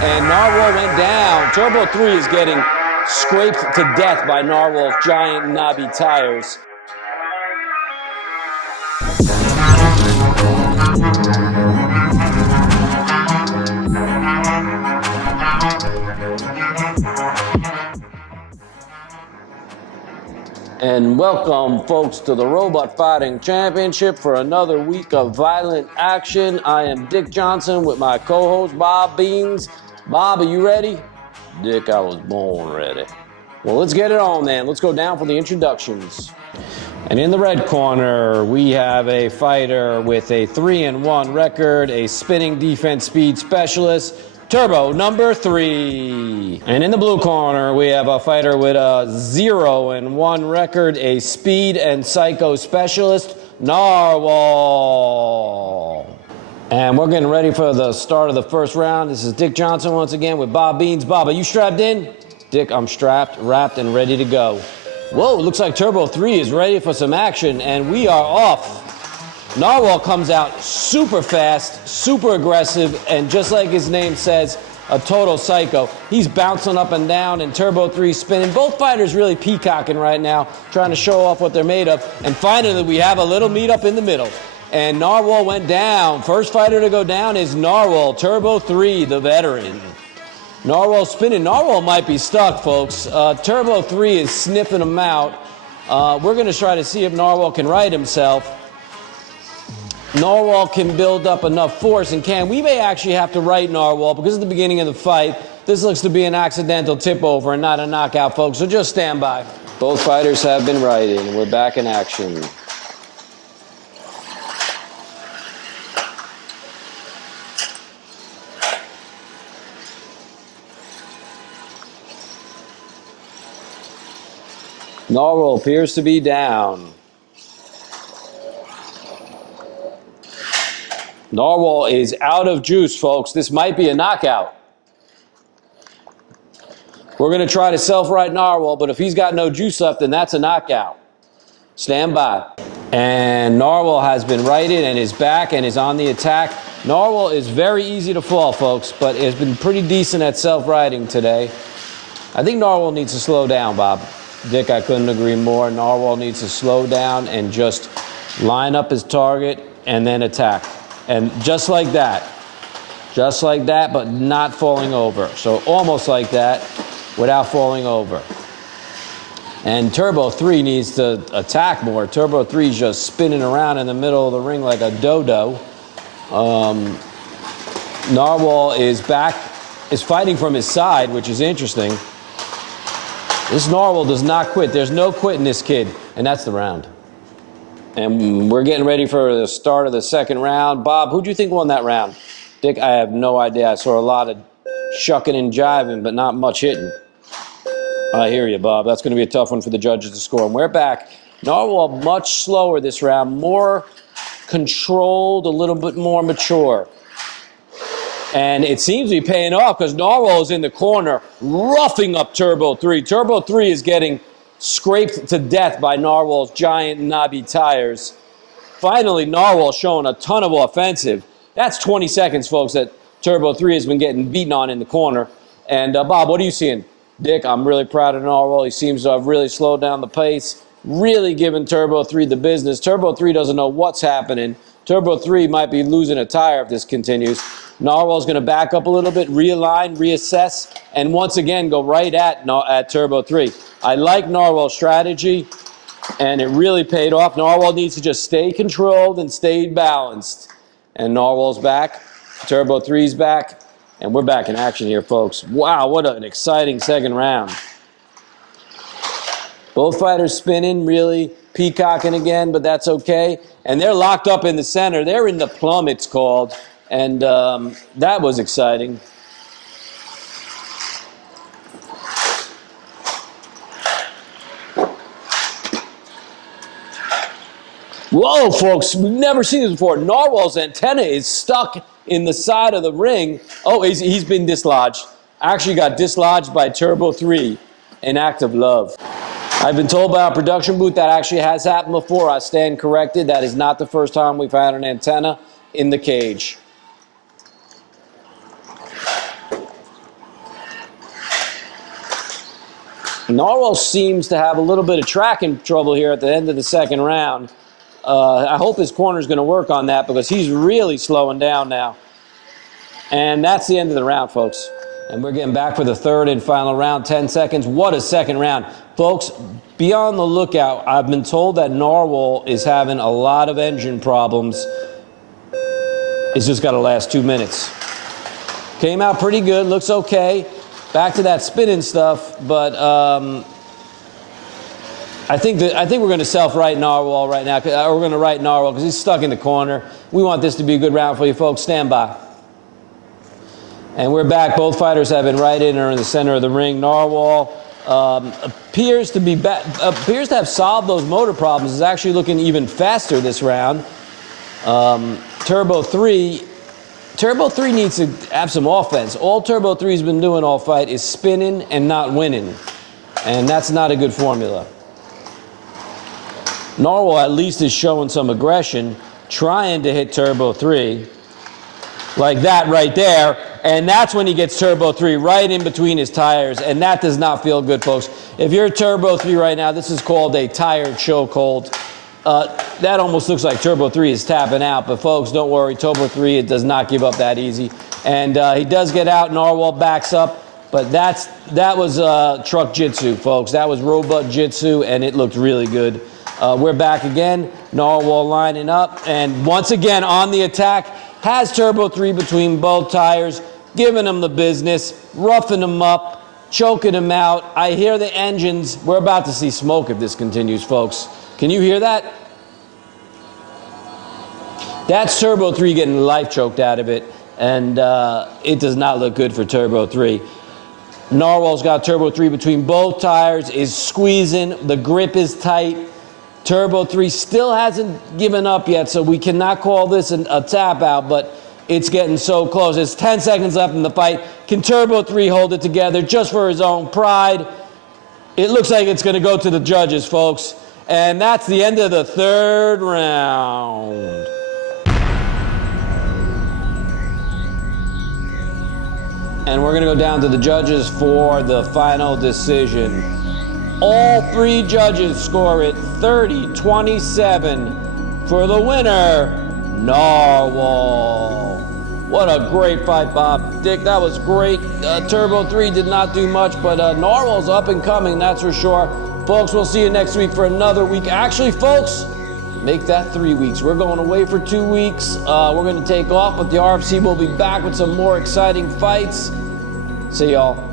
and Narwhal went down. Turbo 3 is getting scraped to death by Narwhal's giant knobby tires. And welcome, folks, to the Robot Fighting Championship for another week of violent action. I am Dick Johnson with my co-host, Bob Beans. Bob, are you ready? Dick, I was born ready. Well, let's get it on then. Let's go down for the introductions. And in the red corner, we have a fighter with a 3-1 record, a spinning defense speed specialist, Turbo number 3. And in the blue corner, we have a fighter with a 0-1 record, a speed and psycho specialist, Narwhal. And we're getting ready for the start of the first round. This is Dick Johnson once again with Bob Beans. Bob, are you strapped in? Dick, I'm strapped, wrapped, and ready to go. Whoa, it looks like Turbo 3 is ready for some action, and we are off. Narwhal comes out super fast, super aggressive, and just like his name says, a total psycho. He's bouncing up and down, and Turbo 3 spinning. Both fighters really peacocking right now, trying to show off what they're made of. And finally, we have a little meet-up in the middle. And Narwhal went down. First fighter to go down is Narwhal, Turbo 3, the veteran. Narwhal spinning. Narwhal might be stuck, folks. Turbo 3 is sniffing him out. We're going to try to see if Narwhal can right himself. Narwhal can build up enough force, and we may actually have to right Narwhal because at the beginning of the fight, this looks to be an accidental tip over and not a knockout, folks, so just stand by. Both fighters have been righted, and we're back in action. Narwhal appears to be down. Narwhal is out of juice, folks. This might be a knockout. We're going to try to self-right Narwhal, but if he's got no juice left, then that's a knockout. Stand by. And Narwhal has been righted and is back and is on the attack. Narwhal is very easy to fall, folks, but has been pretty decent at self-righting today. I think Narwhal needs to slow down, Bob. Dick, I couldn't agree more. Narwhal needs to slow down and just line up his target and then attack. And just like that, but not falling over. So almost like that without falling over. And Turbo 3 needs to attack more. Turbo 3 is just spinning around in the middle of the ring like a dodo. Narwhal is fighting from his side, which is interesting. This Narwhal does not quit. There's no quitting this kid. And that's the round. And we're getting ready for the start of the second round. Bob, who do you think won that round? Dick, I have no idea. I saw a lot of shucking and jiving, but not much hitting. I hear you, Bob. That's going to be a tough one for the judges to score. And we're back. Narwhal much slower this round, more controlled, a little bit more mature. And it seems to be paying off because Narwhal is in the corner, roughing up Turbo 3. Turbo 3 is getting scraped to death by Narwhal's giant knobby tires. Finally, Narwhal showing a ton of offensive. That's 20 seconds, folks, that Turbo 3 has been getting beaten on in the corner. And Bob, what are you seeing? Dick, I'm really proud of Narwhal. He seems to have really slowed down the pace, really giving Turbo 3 the business. Turbo 3 doesn't know what's happening. Turbo 3 might be losing a tire if this continues. Narwhal's going to back up a little bit, realign, reassess, and once again go right at Turbo 3. I like Narwhal's strategy, and it really paid off. Narwhal needs to just stay controlled and stay balanced. And Narwhal's back, Turbo 3's back, and we're back in action here, folks. Wow, what an exciting second round. Both fighters spinning, really peacocking again, but that's okay. And they're locked up in the center. They're in the plum, it's called. And that was exciting. Whoa, folks, we've never seen this before. Narwhal's antenna is stuck in the side of the ring. Oh, he's been dislodged. Actually got dislodged by Turbo 3, an act of love. I've been told by our production booth that actually has happened before. I stand corrected. That is not the first time we've had an antenna in the cage. Narwhal seems to have a little bit of tracking trouble here at the end of the second round. I hope his corner is going to work on that because he's really slowing down now. And that's the end of the round, folks. And we're getting back for the third and final round, 10 seconds. What a second round. Folks, be on the lookout. I've been told that Narwhal is having a lot of engine problems. It's just got to last 2 minutes. Came out pretty good, looks okay. Back to that spinning stuff, but I think we're going to self-write Narwhal right now. We're going to write Narwhal because he's stuck in the corner. We want this to be a good round for you folks. Stand by. And we're back. Both fighters have been right in or in the center of the ring. Narwhal appears to have solved those motor problems. Is actually looking even faster this round. Turbo 3 needs to have some offense. All Turbo 3's been doing all fight is spinning and not winning. And that's not a good formula. Narwhal at least is showing some aggression, trying to hit Turbo 3. Like that right there. And that's when he gets Turbo 3 right in between his tires. And that does not feel good, folks. If you're Turbo 3 right now, this is called a tired chokehold. That almost looks like Turbo 3 is tapping out. But, folks, don't worry. Turbo 3, it does not give up that easy. And he does get out. Narwhal backs up. But that was truck jitsu, folks. That was robot jitsu, and it looked really good. We're back again. Narwhal lining up. And once again, on the attack, has Turbo 3 between both tires, giving him the business, roughing him up, choking him out. I hear the engines. We're about to see smoke if this continues, folks. Can you hear that? That's Turbo 3 getting life choked out of it, and it does not look good for Turbo 3. Narwhal's got Turbo 3 between both tires, is squeezing. The grip is tight. Turbo 3 still hasn't given up yet, so we cannot call this a tap out, but it's getting so close. There's 10 seconds left in the fight. Can Turbo 3 hold it together just for his own pride? It looks like it's going to go to the judges, folks. And that's the end of the third round. And we're going to go down to the judges for the final decision. All three judges score it 30-27 for the winner, Narwhal. What a great fight, Bob. Dick, that was great. Turbo 3 did not do much, but Narwhal's up and coming, that's for sure. Folks, we'll see you next week for another week. Actually, folks, make that 3 weeks. We're going away for 2 weeks. We're going to take off, but the RFC will be back with some more exciting fights. See y'all.